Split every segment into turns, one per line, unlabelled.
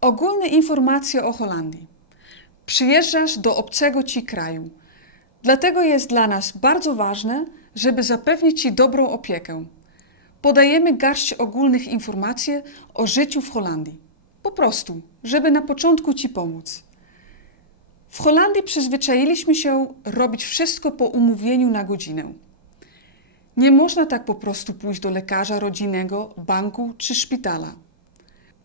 Ogólne informacje o Holandii. Przyjeżdżasz do obcego ci kraju. Dlatego jest dla nas bardzo ważne, żeby zapewnić ci dobrą opiekę. Podajemy garść ogólnych informacji o życiu w Holandii. Po prostu, żeby na początku ci pomóc. W Holandii przyzwyczailiśmy się robić wszystko po umówieniu na godzinę. Nie można tak po prostu pójść do lekarza rodzinnego, banku czy szpitala.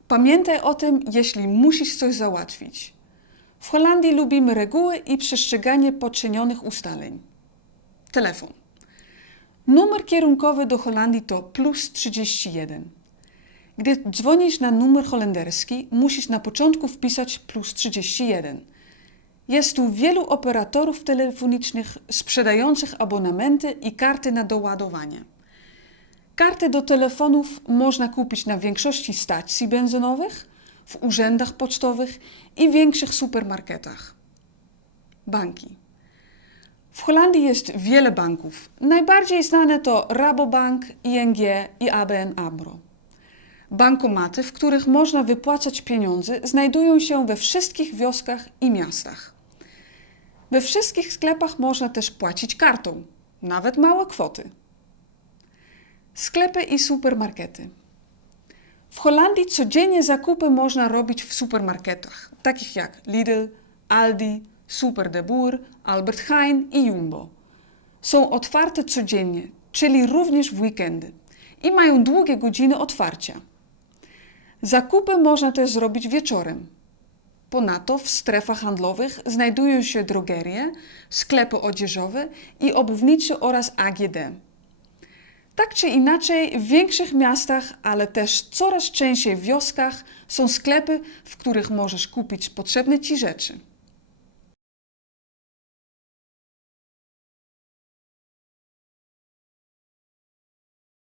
Pamiętaj o tym, jeśli musisz coś załatwić. W Holandii lubimy reguły i przestrzeganie poczynionych ustaleń. Telefon. Numer kierunkowy do Holandii to plus 31. Gdy dzwonisz na numer holenderski, musisz na początku wpisać plus 31. Jest tu wielu operatorów telefonicznych sprzedających abonamenty i karty na doładowanie. Karty do telefonów można kupić na większości stacji benzynowych, w urzędach pocztowych i większych supermarketach. Banki. W Holandii jest wiele banków. Najbardziej znane to Rabobank, ING i ABN AMRO. Bankomaty, w których można wypłacać pieniądze, znajdują się we wszystkich wioskach i miastach. We wszystkich sklepach można też płacić kartą, nawet małe kwoty. Sklepy i supermarkety. W Holandii codziennie zakupy można robić w supermarketach, takich jak Lidl, Aldi, Super de Boer, Albert Heijn i Jumbo. Są otwarte codziennie, czyli również w weekendy i mają długie godziny otwarcia. Zakupy można też zrobić wieczorem. Ponadto w strefach handlowych znajdują się drogerie, sklepy odzieżowe i obuwnicze oraz AGD. Tak czy inaczej, w większych miastach, ale też coraz częściej w wioskach są sklepy, w których możesz kupić potrzebne ci rzeczy.